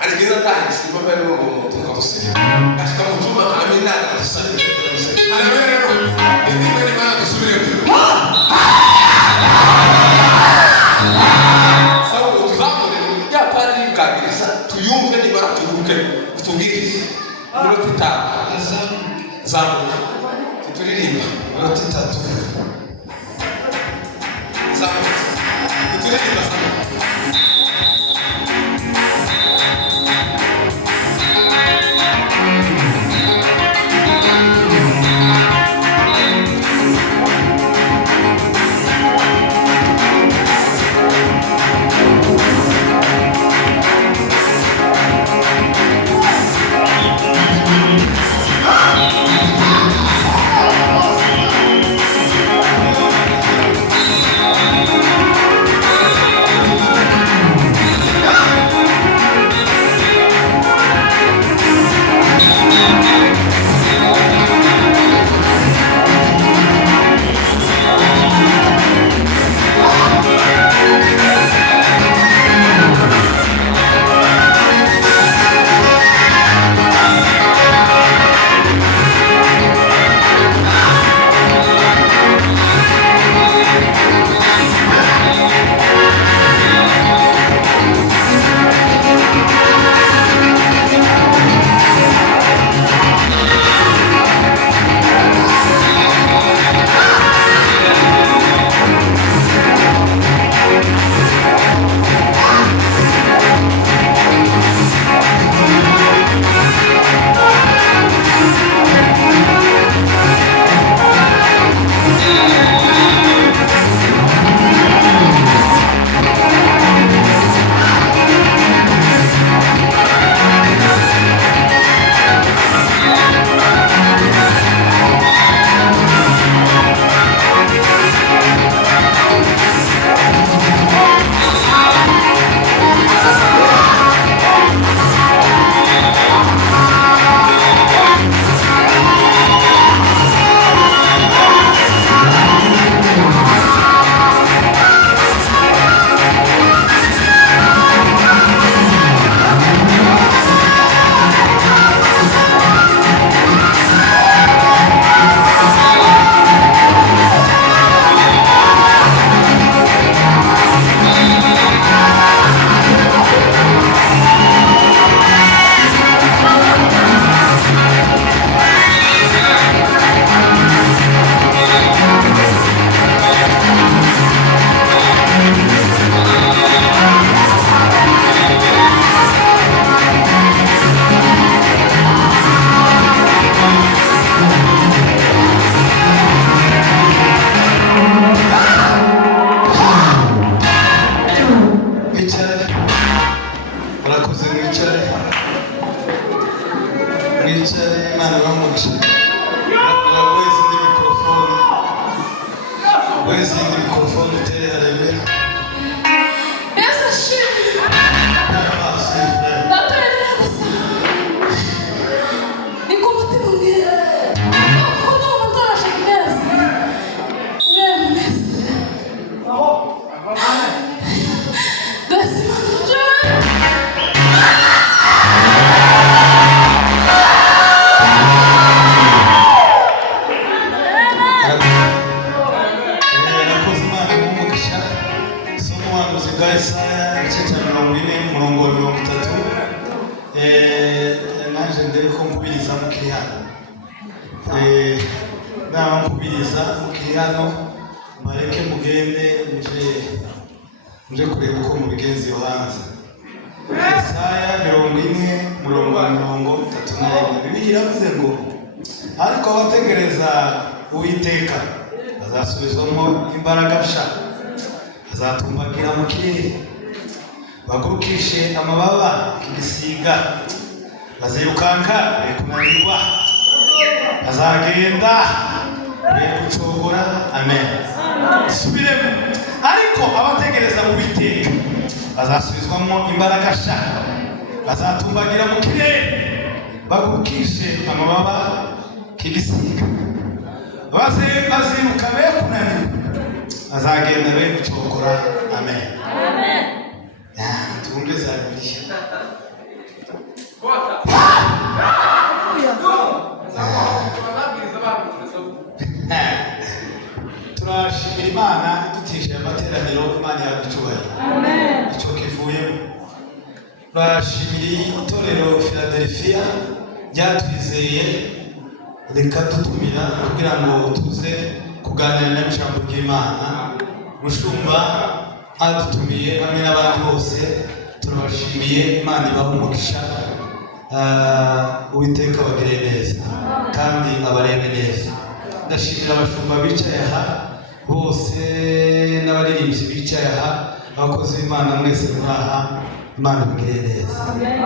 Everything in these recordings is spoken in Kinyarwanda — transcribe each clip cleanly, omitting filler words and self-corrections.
Aligeza ndani simba pale tukakusema. Katika mtuma amina tusali. Haleluya. Ndio mimi maana tusubiri. Sababu tuzamo ya pale kabisa tuyumve ni mara turuke kutubiri. Ndio zamu. Tuturirimba. Ndio tatu. Zamu. Tuturirimba zamu. Mje kureba uko mubigenzi yo hanze. Yesaya 40:31 Bibiliya iravuze ngo ariko abategereza Uwiteka azasubizwamo imbaraga nshya, azatumbagira mu kirere, bagurukishe amababa nk'ibisiga, bazirukanka be kunanirwa, bazagenda be gucogora. Amen. Subiremo. Ariko abategereza Uwiteka bazasubizwamo imbaraga nshya, bazatumbagira mu kirere, bagurukishe amababa nk'ibisiga, baziruka be kunanirwa, bazagenda be gucogora. Amen. Amen. tuongeze hadi. Turashimira Imana idutishije amateraniro Imana yaducyubahiro. Amen. Icyo kivuyemo. Turashimira itorero Philadelphia ryatwizeye rikadutumira kugira ngo tuze kuganira n'ijambo ry'Imana. Mushumba adutumiye hamwe n'abandi bose turabashimiye. Imana ibahe umugisha. Uwiteka abagire neza kandi abarebe neza. Ndashimira abashumba bicaye aha bose n'abaririmbyi bicaye aha, abakozi b'Imana mwese muri aha. Imana ibagire neza. Amen.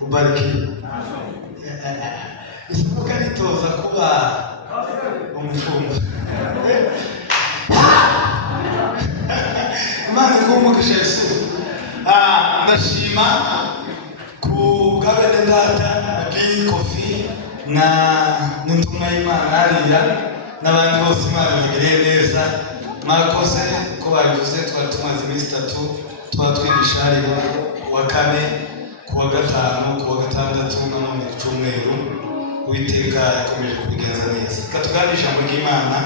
Ubariki. Isimuka nitoza kuba umushumba. Imana igumugisha Yesu. Ndashima ku bw'abene data Kofi na n'intumwa y'Imana hariya n'abandi bose. Imana ibagire neza. Mwakoze ko babivuze, twari tumaze iminsi 3 twatwigisha ari wa 4, ku wa 5, ku wa 6 none ku cyumweru. Uwiteka yakomeje kubigenza neza. Katugana ijambo ry'Imana.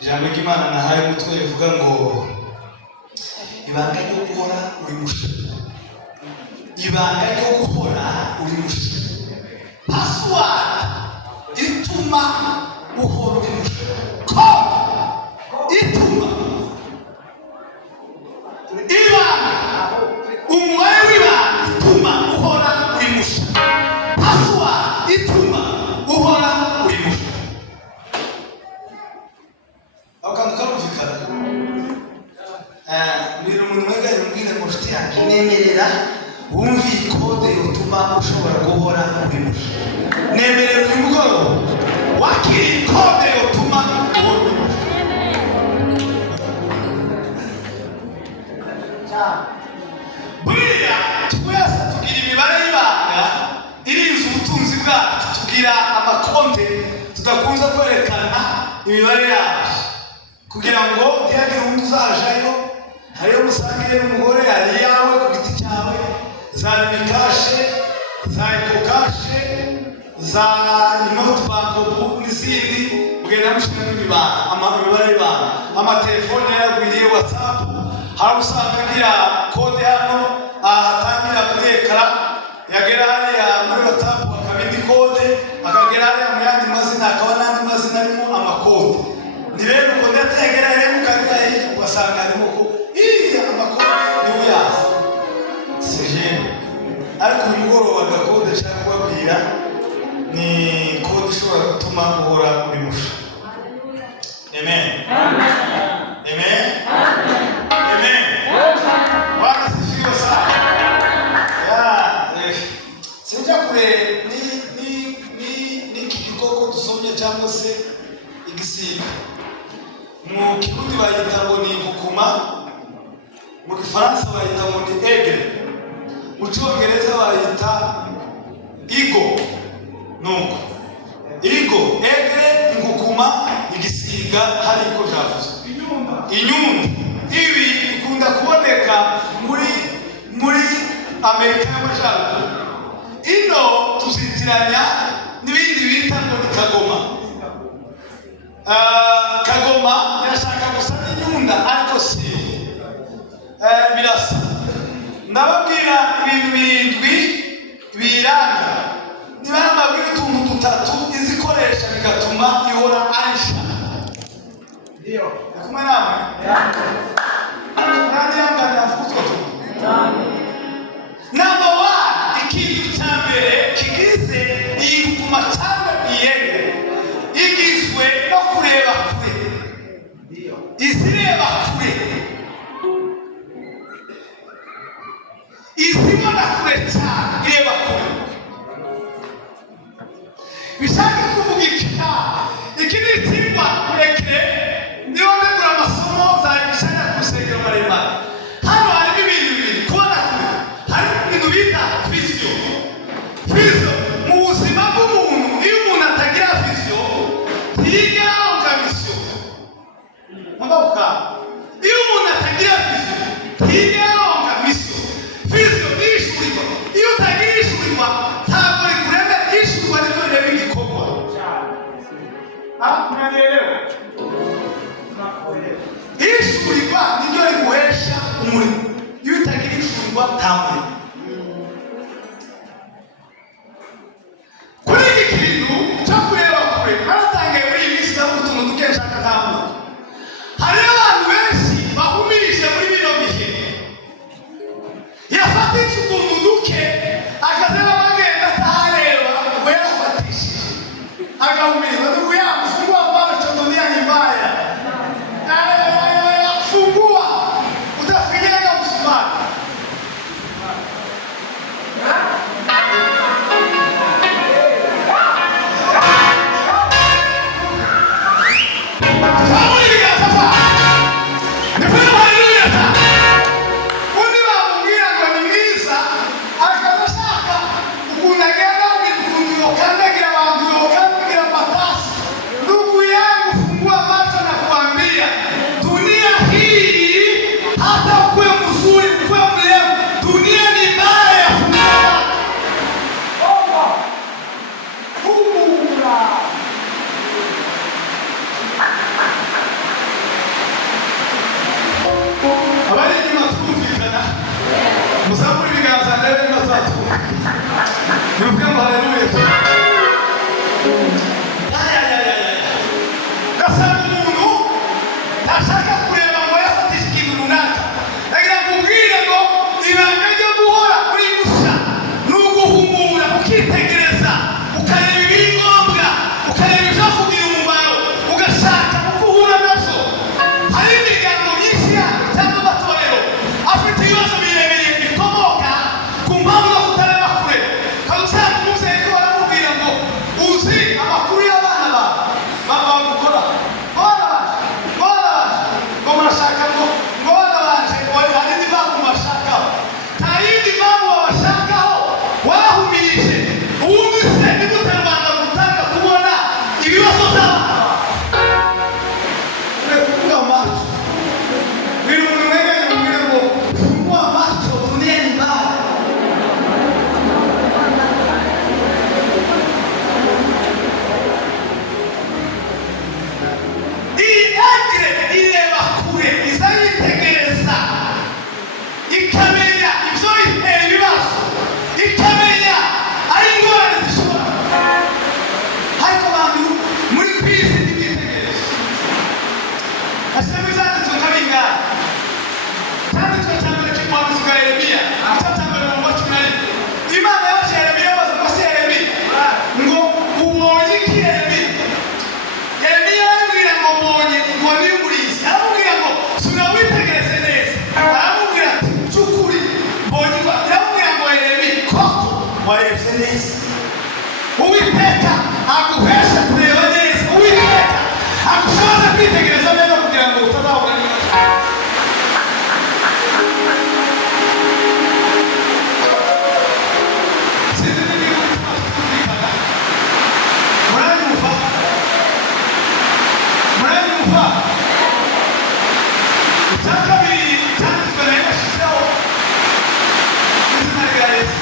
Ijambo ry'Imana nahaye umutwe rivuga ngo ibanga ryo guhora uri musha. Ibanga ryo guhora uri musha. Password ituma uhora uri musha. Ituma ibanga umubare w'ibanga ituma uhora uri musha. Password ituma uhora uri musha. Akantu karumvikana. Mbwira umuntu wega yambwira ngo nshuti yanjye nemerera wumve ikode yotuma ushobora guhora uri musha. Nemerera uyu mugoroba wakira ikode yotuma uhora uri musha. Buriya twese tugira imibare y'ibanga irinze ubutunzi bwacu. Tugira amakonte tudakunze kwerekana imibare yacu kugira ngo ntihagire undi uzajayo. Hariyo musangire n'umugore, hari yawe ku giti cyawe, za Rimikashe, za Ekokashe, za Inotbankobu n'izindi. Mugenda mushyiramo imibare y'ibanga. Amatelefone yagwiriye WhatsApp. Hari usanga agira kode hano ahatangira kuri ekara, yagera hariya muri WhatsApp akabindi kode, akagera hariya mu yandi mazina akaba n'andi mazina arimo amakode. Ni rero uko ndategera rero ukagirayo ugasanga harimo ko amakode niwe uyazi. Sije ariko uyu mugoroba gakode nshaka kubabwira ni kode ishobora gutuma uhora uri musha. Amen. Amen. Amen. Bwana sifiwe sana. Sijya kure ni kikoko dusomye cyangwa se igisiga. Mu Kirundi bayita ngo ni bukuma, mu Gifaransa bayita ngo ni aigle, mu Cyongereza bayita eagle. Nuko eagle, aigle, ingukuma, igisiga hari ko javuze. Inyundo. Ibi bikunda kuboneka muri Amerika y'Amajyaruguru. Ino tuzitiranya n'ibindi bita ngo ni kagoma. Kagoma yashaka gusa n'inyunda ariko si birasa. Ndababwira ibintu 7 biranga. Niba nababwira utuntu 3 izikoresha bigatuma ihora aisha. Ndio. Nakuma nawe? Nani yangana mfutwa tu? Number 1, ikintu cya mbere kigize iyi gukuma cyangwa iyenge igizwe no kureba kure. Ndio. Izireba kure. Izibona kure cyane ireba kure. Bishaka kuvuga iki ni icyigwa kurekere. Niyo ndagura amasomo zayibishanya ku rusengero maremare. Hano harimo ibintu bibiri kubona kure. Hari ibintu bita vision. Vision mu buzima bw'umuntu, iyo umuntu atagira vision ntiyiga mission. Mbabuka Unanielewa? Ishurirwa niryo riguhesha umurimo. Iyo utagira ishurirwa nta murimo. Kuri iki kintu cyo kureba kure naratangiye muri iyi minsi no utuntu duke nshaka ntabwo. Hari abantu benshi bahumirije muri bino bihe. Yafatishije utuntu duke akazeba bagenda atareba ngo yafatishije. Agahumiriza ndugu yangu fungua macho, dunia ni mbaya. Fungua utafinyanga msumari. Uwiteka aguhesha kureba neza. Uwiteka agushoboza kwitegereza neza kugira ngo utazahura n'ingaruka. Sinzi niba utuma tutumvikana. Muranyumva? Icya kabiri cyanditswe na yashyizeho izina rya Yesu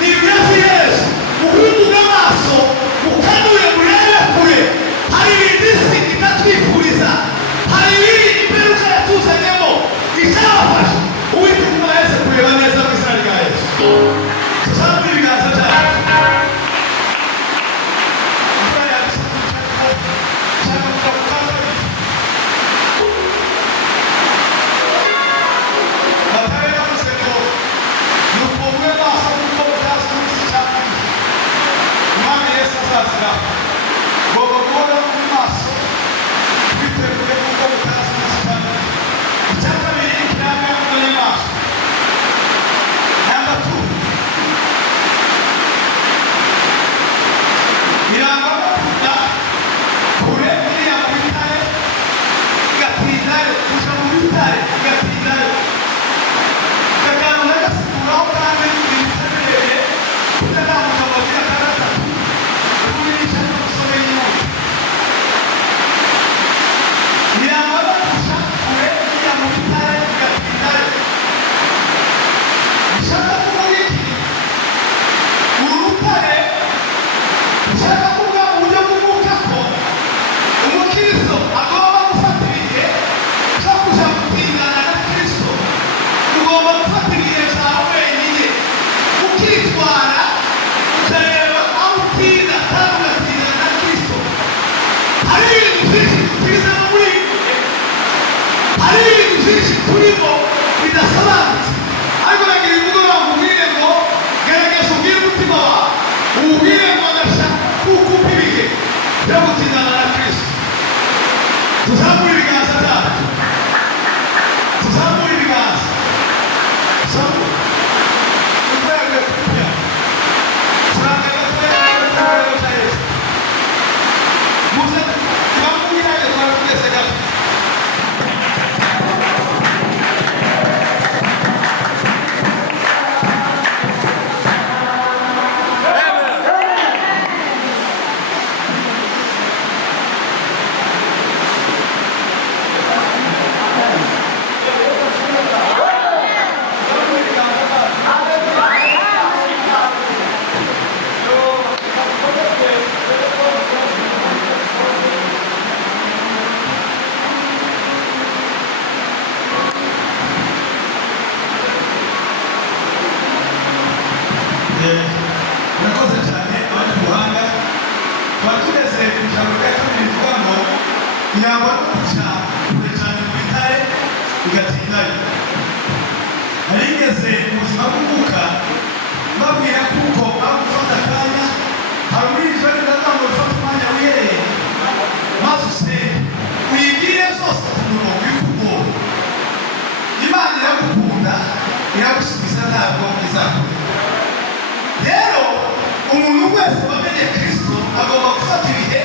ni nakoze cyane abandi buhanga twatugeze ku ijambo rya kabiri rivuga ngo yambara guca kure cyane mu bitare bigatindayo. Narigeze mu buzima bw'umwuka mbabwira kuko aho gufata akanya hari umwigisha w'indagano ufata umwanya wihereye maze usenge uyibwire zose ku murongo y'ukugora. Imana iragukunda iragusubiza ntabwo izakura. Rero umuntu wese wamenye Kristo agomba gufata ibihe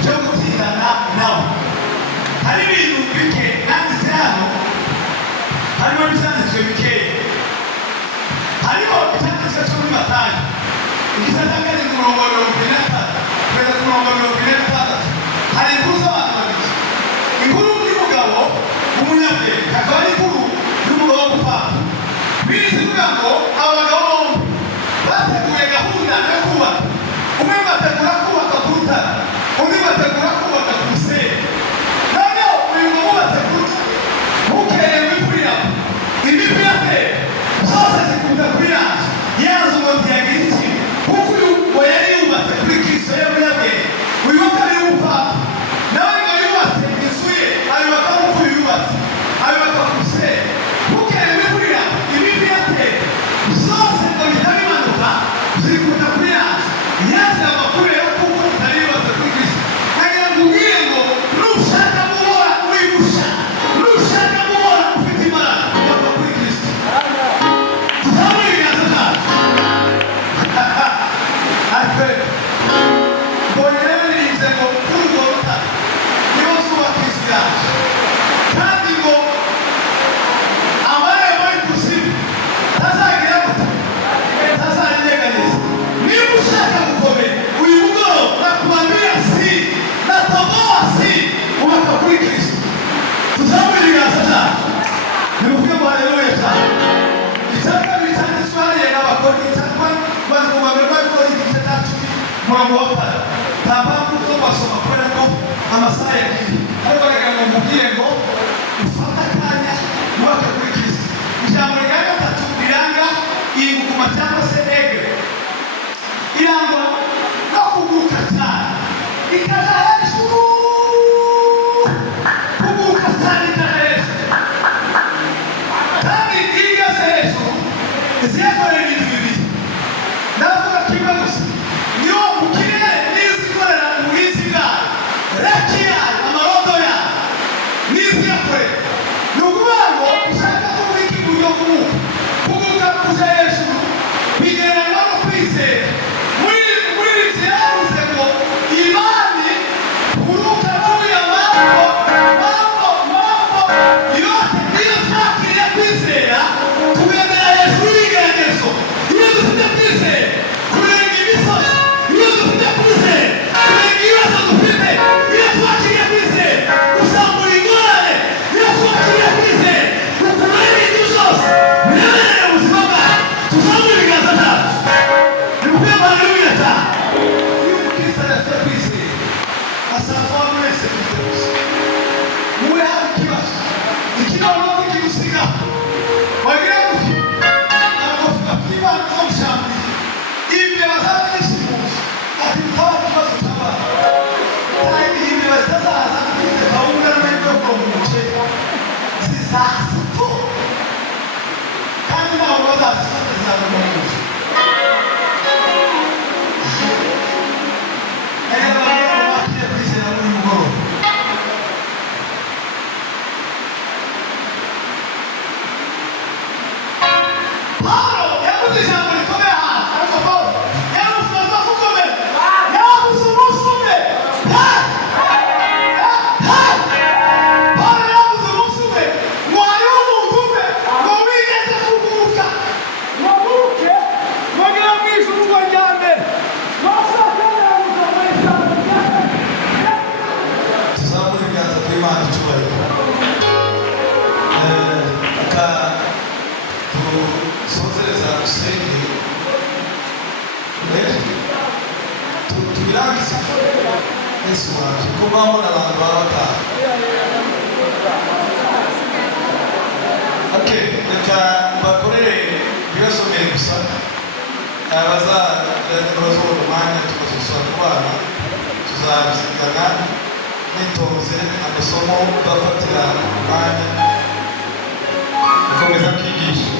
byo gutindana nawe. Hari ibintu bike nanditse hano, harimo n'ibyanditswe bikeya. Harimo icyanditswe cyo muri Matayo igice cya karindwi umurongo wa 23 kugeza ku murongo wa 26. Hari inkuru z'abantu babiri, inkuru y'umugabo w'umunyabwenge akaba ari inkuru y'umugabo w'umupfapfa. Bibiliya ivuga ngo abagabo bombi bateguye gahunda yo kubaka. Umwe bategura kubaka ku rutare, undi bategura kubaka ku musenyi. Noneho uyu mugabo wubatse ku rutare bukeye wifurira imivu yateye zose zikunda kuri ya nzu ngo ntiyagira iki, kuko uyu ngo yari yubatse kuri Kristo y'umunyabwenge. Uyu wa kabiri w'umupfapfa nawe ngo yubatse inzu ye ayubaka nk'uko yubatse, ayubaka ku musenyi. Bukeye wifurira imivu yateye zose ngo bihita bimanuka zikunda kuri ya nzu. Yazi amakuru rero kuko utari yubatse kuri Kristo. Nagira ngo ubwire ngo nushaka guhora wigusha, nushaka guhora ufite imbaraga yava kuri Kristo. Tuzamure ibiganza byacu. Ariko mbonye rero birinze ngo kuri urwo rutare niho zubaka inzu yacu, kandi ngo amarembo y'ikuzimu ntazagira gute, ntazayinyeganyeza. Niba ushaka gukomera uyu mugoroba nakuambia si natoboa si ubaka kuri Kristo. Tuzamure ibiganza byacu nimuvuge ngo haleluya cyane. Icya kabiri cyanditswe hariya n'Abakorinto cyangwa bavuga igice cya 10 umurongo wa 5. Nta mpamvu zo basoma kubera ko amasaha yagiye, ariko reka ngo mubwire ngo ufata akanya ubaka kuri Kristo. Ijambo rya gatatu riranga inguma cyangwa se egre irangwa no kuguruka cyane ikaja hejuru, kuguruka cyane ikaja hejuru. Kandi igeze hejuru ziyakorera ibintu bibiri. Ndavuga kimwe gusa, niyo mukirere n'izikorera ubuhinzi bwayo, reki yayo, amarondo yayo n'iziyakorera. Ni ukuvuga ngo ushaka kubika iburyo bw'umwuka, kuguruka kuja hejuru bigereranywa no kwizera. Muri iri yavuze ngo imani kuruka juu ya mambo yote. Iyo twakiriye kwizera tugendera hejuru y'ibigeragezo. Iyo dufite kwizera kurenga imisozi, iyo dufite kwizera kurenga ibibazo dufite, iyo twakiriye kwizera gusambura ingorane, iyo twakiriye kwizera gukura ibintu byose biremerera ubuzima bwacu. Tuzamure ibiganza byacu nimuvuge ngo haleluya cyane. Iyo umukristo adafite kwizera asanga mwese kwiteguza. Muwe hafi ikibazo ikinono kigusiga wagira ngo agafuka k'Imana zo gushambira imbeba z'abanyishimuzi ati mutaba ikibazo cy'abana. Kandi imbeba zitazaza kufite kawunga n'amahirwe yo kuronga umuceri zizaza tu, kandi ntabwo bazazifata zizabona mu nzu. Nagira ngo ababwire ngo bakire kwizera muri uyu mugoroba. Paulo yavuze ijambo rikomeye hasi, ariko Paulo yamusoza gukomera, yavuze umunsi umwe. Paulo yavuze umunsi umwe ngo hariho umuntu umwe ngo wigeze kuguruka ngo aguruke ngo agere mu ijuru ngo aryame. Tuzamure ibiganza kuri Imana icyubahiro. Reka tuzozereza dusenge tubirangize. Yesu wacu ko mbona abantu baba bataha. Okay, reka mbakorere ibibazo mbere gusa. abazabona umwanya tukazusura ku bana tuzabizigana nitonze amasomo bafatira umwanya gukomeza kwigisha.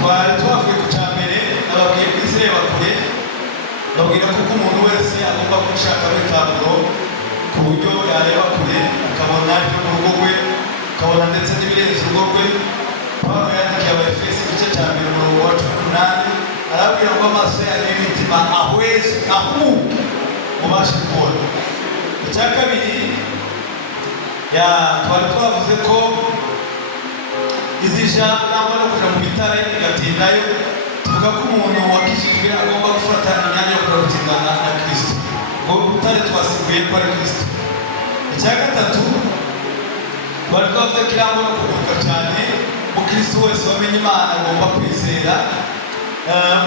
Twari twavuye ku cya mbere nababwiye kwizera kure, babwira ko umuntu wese agomba gushaka taburo ku buryo yareba kure akabona ibyo mu rugo rwe, akabona ndetse n'ibirenze urugo rwe. Pawulo yandikiye Abaefeso igice cya mbere umurongo wa 18 arabwira ngo amaso yanyu y'imitima ahweze ahuke mubashe kubona. Icya kabiri twari twavuze ko izija nangwa no kuja mu bitare gatindayo, tuvuga ko umuntu wakijijwe agomba gufata imyanya yo kurutindana na Kristo, ngo bitare twasiguye ko ari Kristo. Icya gatatu twari twavuze ko irangwa no kuguruka cyane, umukristo wese wamenye Imana agomba kwizera.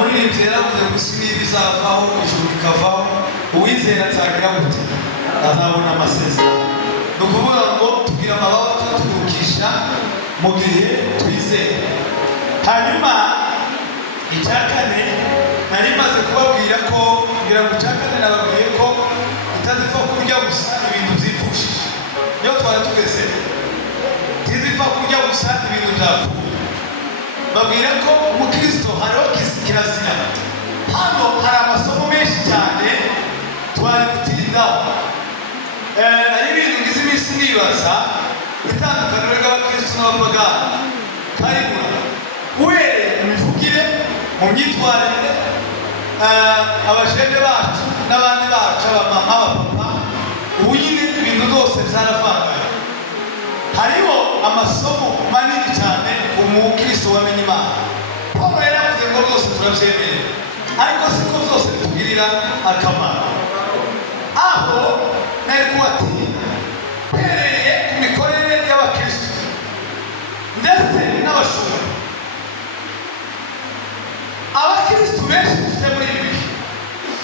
Muri iri nzira yaravuze ngo isi n'ibizavaho ijuru rikavaho, uwizera azagira gute? Azabona amasezerano. Ni ukuvuga ngo tugira amababa tutugurukisha mu gihe twizera. Hanyuma icya kane nari maze kubabwira ko, ngira ngo icya kane nababwiye ko itazipfa kurya gusa ibintu byipfushije. Iyo twari tugeze ntizipfa kurya gusa ibintu byapfuye. Babwira ko umukristo hariho kirazira. Hano hari amasomo menshi cyane twari gutindaho. Ari ibintu ngize iminsi nibaza itandukaniro ry'abakristo n'abapagani karibura uhereye mu mivugire, mu myitwarire, abajene bacu n'abandi bacu, abamama, abapapa, ubu nyine ibintu byose byaravangaye. Hariho amasomo manini cyane umukristo wamenye Imana. Pawulo yaravuze ngo byose turabyemera, ariko siko byose bitugirira akamaro. Aho nari kubatinda uhereye ku mikorere y'abakristo ndetse n'abashumba. Abakristo benshi dufite muri ibi bihe,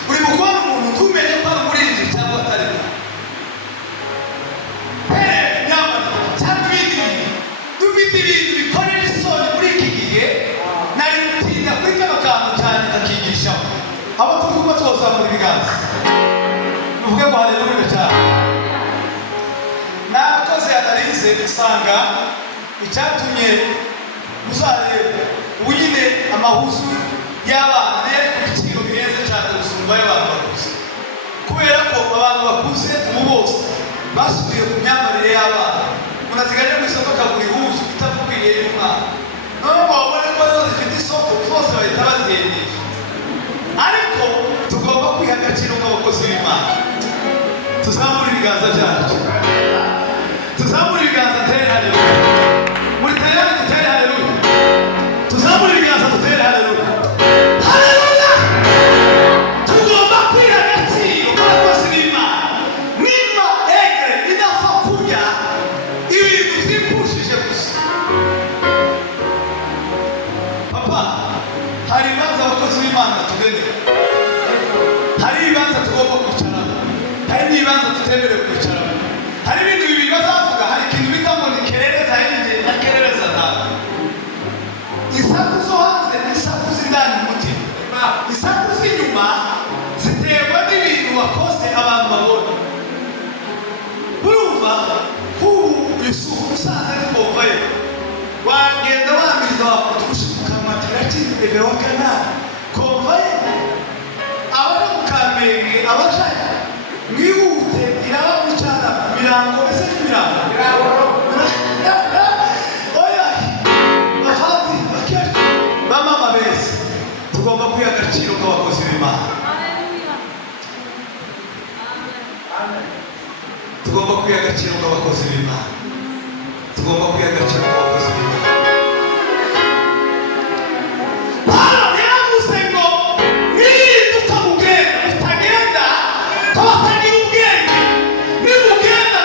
uri kubona umuntu tumenye ko ari umurinzi cyangwa atari we. Cyangwa ibindi dufite ibintu bikorera isoni muri iki gihe. Nari gutinda kuri kano kantu cyane ndakigishaho. Abo tuvuga twazamura ibiganza uvuge ngo haleluya cyane. Nakoze analize usanga icyatumye muzarebe ubu nyine amahuzu y'abana yari ku biciro bihenze cyane gusumba y'abantu bakuze, kubera ko abantu bakuze ubu bose basubiye ku myambarire y'abana. Umuntu asigaje mu isoko akagura ihuzu itamukwiriye y'umwana, none ngo babone ko zo zifite isoko zose bahita bazihendesha. Ariko tugomba kwiha agaciro nk'abakozi b'Imana. Tuzamure ibiganza byacu, tuzamure ibiganza dutere haleluya. Muri tayari dutere haleluya, tuzamure ibiganza dutere haleluya. Haleluya! Tugomba kwiha agaciro nk'abakozi b'Imana. Niba egere idapfa kurya ibintu byipfushije gusa. Papa, hari ibibanza abakozi b'Imana tugenera, hari ibibanza tugomba kwicaramo, hari n'ibibanza tutemerewe kwicaramo. Hari ibintu bibiri bazavuga, hari ikintu bita ngo ni kerereza hirya na kerereza nawe. Isaku zo hanze n'isaku z'indani mu mutima. Isaku z'inyuma ziterwa n'ibintu wakoze abantu babona. Urumva nk'ubu isuku usanze n'umuvayo wagenda wamiriza wakuta umushimukanwa kiraki eve wakanari komvayo abari mu Kamenge abajaya mwihute iraba mucara mirango ese n'imirango oya bafati bakesha bamama bese tugomba kwiha agaciro k'abakozi b'Imana. Tugomba kwiha agaciro k'abakozi b'Imana. Tugomba kwiha agaciro k'abakozi b'Imana. Utagenda, utagenda ubwenge, niba ugenda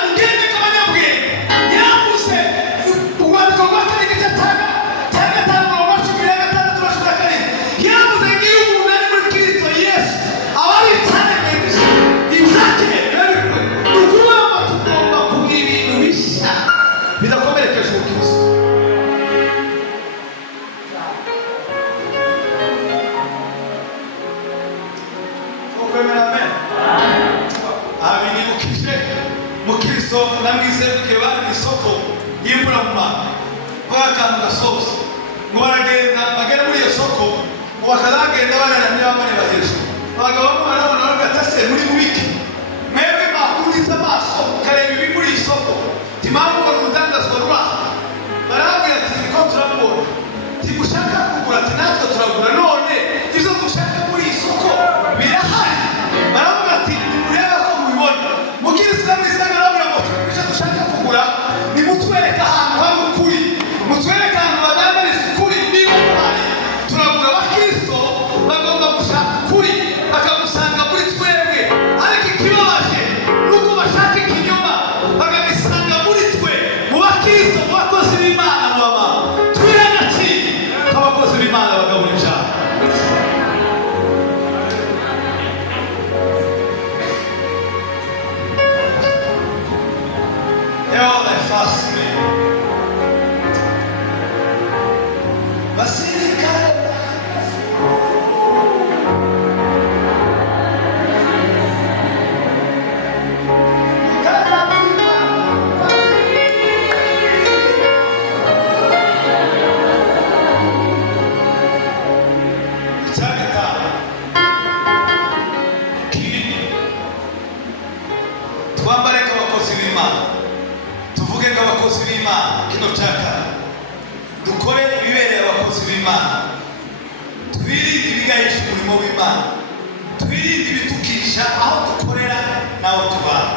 bakazagenda bananira bamwe bahejwe abagabo bamwe barabona bagatase muri wiki mwebwe bakunditse amaso mukareba ibi muri isoko timpamvu ngo urudandazwa ruraha barabwira ati niko turabona tigushaka kugura ati natwe turagura none ibyo dushaka muri isoko birahari baravuga ati nimurebe ko mubibona mukirisilamu isanga barabwira ngo ibyo dushaka kugura nimutwereke ahantu hari ukuri mutwereke ahantu badandariza ukuri niba muhari turagura abakristo bagomba gushaka ukuri bakagusanga muri twebwe ariko ikibabaje nuko bashaka ikinyoma bakagisanga muri twe mu bakristo mu bakozi b'Imana baba twiranaciye abakozi b'Imana bagabura ijambo tuvuge nk'abakozi b'Imana kino cyaka dukore ibibereye abakozi b'Imana twirinde ibigahisha umurimo w'Imana twirinde ibitukisha aho dukorera n'aho tubana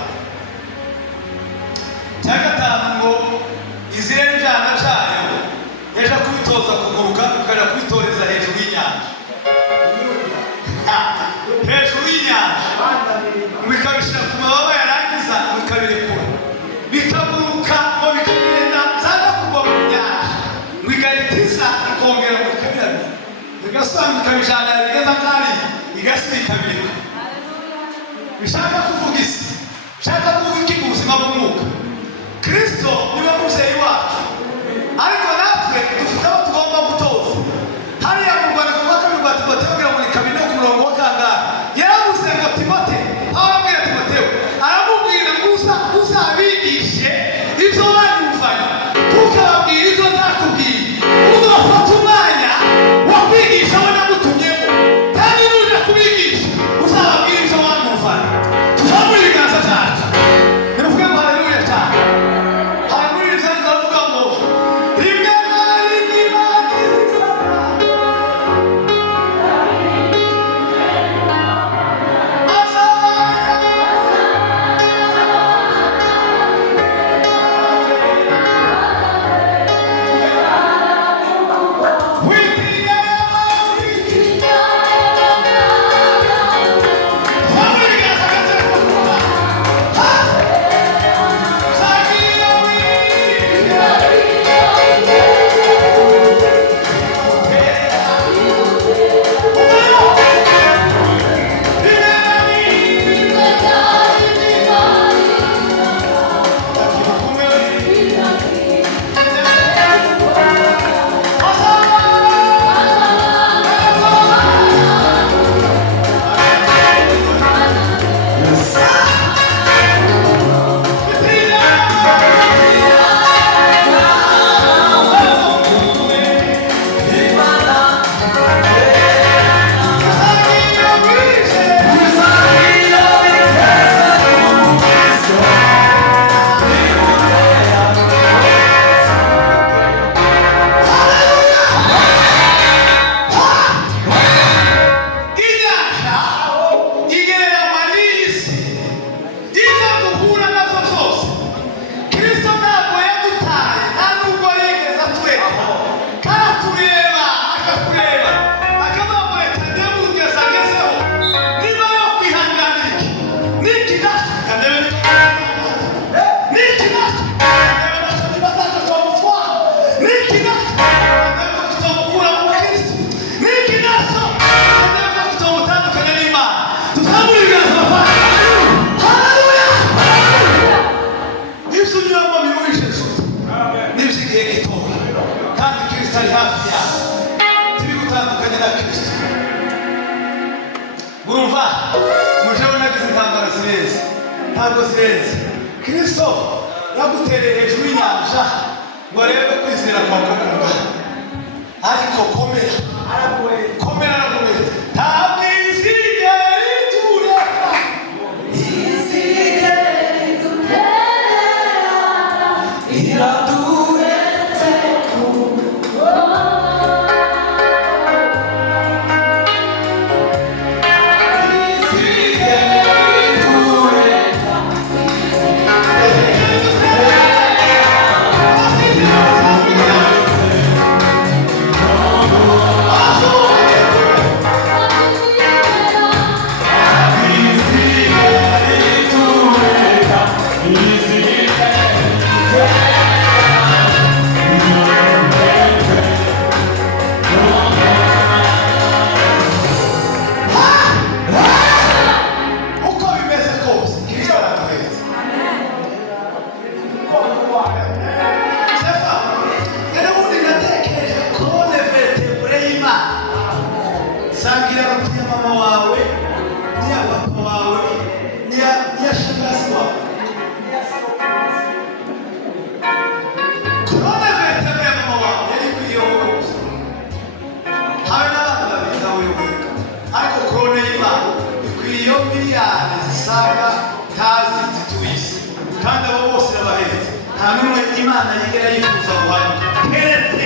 cya gatanu ngo izire n'ijana cyayo ejo kubitoza kuguruka ukajya kubitoreza hejuru y'inyanja hejuru y'inyanja bikabishyira ku mababa yarangiza bikabirekura bikaguruka ngo bikagenda cyangwa kugwa mu nyanja bigahitiza ikongera mu kabirami bigasanga ikabijana bigeza kandi bigasubika bireka bishaka kuvuga isi bishaka kuvuga iki mu buzima bw'umwuka Kristo niwe mubyeyi wacu ariko natwe dufite abo tugomba gutoza hariya mu Rwanda kuva kabiri rwa Timoteyo kugira ngo ni kabiri no ku murongo wa kangahe yaravuze ngo Timote aho arabwira Timoteyo aramubwira ngo uzabigishe ibyo banyumvanye tukababwira ibyo ntakubwiye uzafata umwanya wo kwigisha abo nagutumyemo kandi nuje kubigisha uzababwira ibyo banyumvanye tuzamure ibiganza byacu nivuge ngo haleluya cyane haleluya cyane turavuga ngo rimwe na rimwe Imana izana ntabwo zirenze Kristo yagutereye hejuru y'inyanja ngo arebe kwizera kwawe kungana ariko komera yigera yifuza guhanuka keretse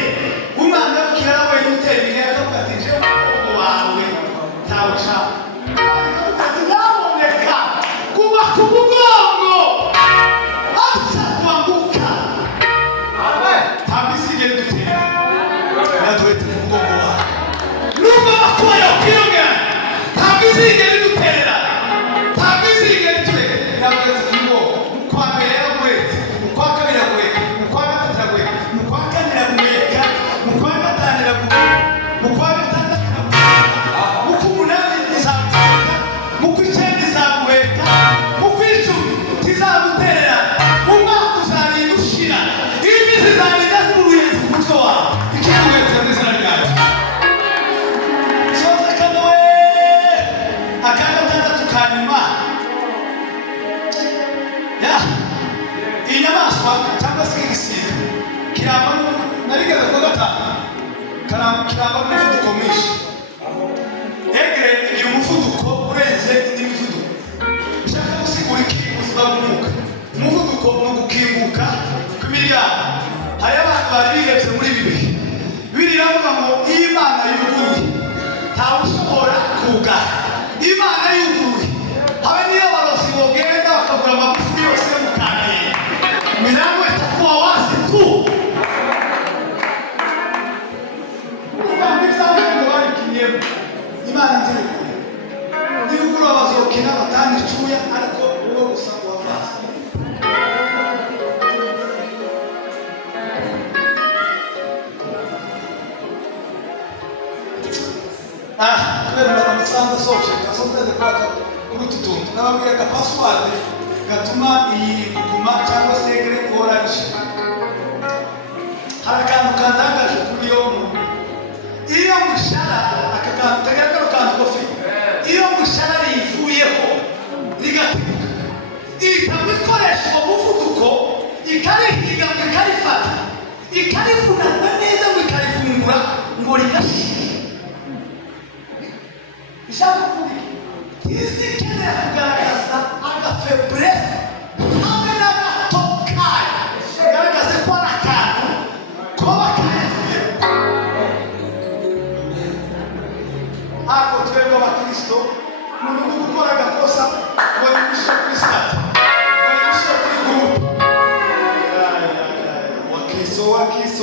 umwana w'ikirara we yutera imigera akavugatije umugongo wawe ntawe ushaka ati naboneka kuba ku mugongo aca kuanguka ntabwo isigere dutera yaduhetse ku mugongo wawe nubwo amakuba yakwiyongera ntabwo izigere duterera ntabwo izigere tureka yaguhetse ku mugongo mu kwa mbere yaguhetse mu kwa kabiri yaguheka mu kwa gatatu yaguheka mu kwa kane yaguheka mu kwa gatanu yaguheka mu kwa gatandatu yaguheka mu kwa umunani izaguheka mu kwa icyenda izaguheka mu kwa icumi tizaguterera umwaka uzarinda ushira ivi zizarinda z'uruyenzi ku mutwe wawe ikiguhetse mu izina ryawe soza kanowe aka gatandatu ka nyuma inyamaswa cyangwa se igisiga kiramba narigeze ku gatanu kiramba n'umuvuduko mwinshi egere igira umuvuduko urenze indi mivuduko ushaka gusigura iki ubuzima bw'umwuka umuvuduko ni ugukinguka kw'imiryango hari abantu bari bihebye muri ibi bihe biravuga ngo iyo Imana yuguruye ntawe ushobora kugara Imana yuguruye habe niyo abarozi bogenda bakagura amagufi yose yo mu Kamenge milango itakuwa wazi tu Imana nzire yuguruye abazokina batanga icuya ariko uwo gusa wavaze kubera amasanzu asoje asoze kwaka urututuntu nababwiye ka password gatuma iyi kuguma cyangwa se egere orange harakantu kandangaje kuri yo iyo mushara akakantu tagaragara kantu kofi iyo mushara rivuyeho rigateguka itamwe ikoresha umuvuduko ikarihiga ikarifata ikarivunana neza ngo ikarifungura ngo rigashira ishaka kuvuga isi ikeneye kugaragaza agafeburese hamwe n'agato kayo garagaze ko ari akantu koba karevuye ntabwo twebwe abakristo umuntu uri gukora agakosa ngo yimushyire kuri sitade ngo yimushyire kuri gurupe wakiso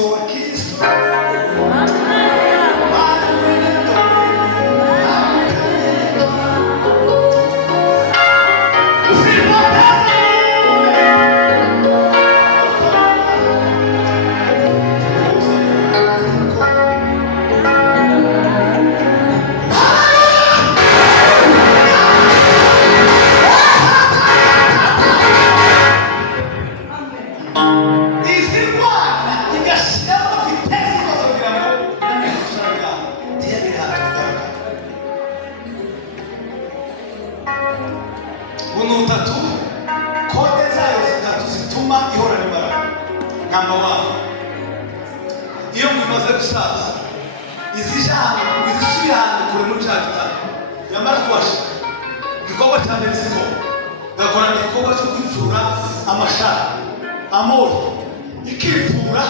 bunutatu kode zayo zitatu zituma ihorana imbaraga namba wabo iyo mwimaze gusaza izijana izisubiye ahantu kure muri cya gitabo yamara kubashika igikorwa cya mbere ziko gakorana igikorwa cyo kwipfura amashara amori ikipfura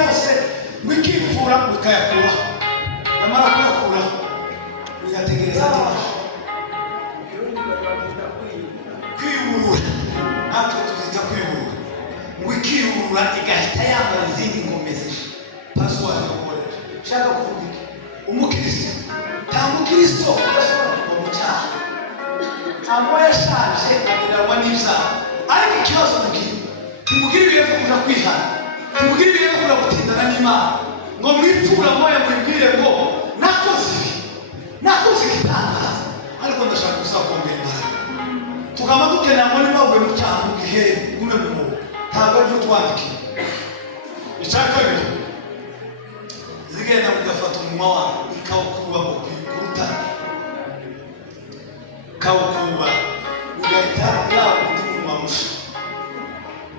yose ngo ikipfura bikayakura yamara kuyakura bigategereza n'ibasha kwiyurura natwe tuzita kwiyurura ngo ikiyurura igahita yambara izindi ngomezi password yakoresha ushaka kuvuga iki umukristo cyangwa umukristo udashobora kuva mu cyaha cyangwa yashaje agereranywa n'ibyaha ariko ikibazo ntimugire ibihe byo kuja kwihana ntimugire ibihe byo kuja gutindana n'Imana ngo mwipfura moya mwibwire ngo nakoze igitangaza ariko ndashaka gusaba kongera imbaraga tukaba dukenera ngo niba uvuye mu cyaha mu gihe gume mu mwobo ntabwo aribyo twandikiye icya kabiri zigenda mugafata umunwa wawe ikawukuba ngo ku rutare ikawukuba ugahita yawe undi munwa musha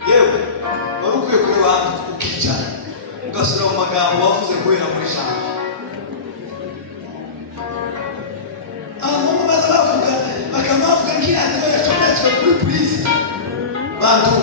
yewe wari ukwiye kureba hantu ukicara ugasura mu magambo wavuze kubera muri jambo abantu baza bavuga bakaba bavuga nk'iriya yacometswe kuri purize bantu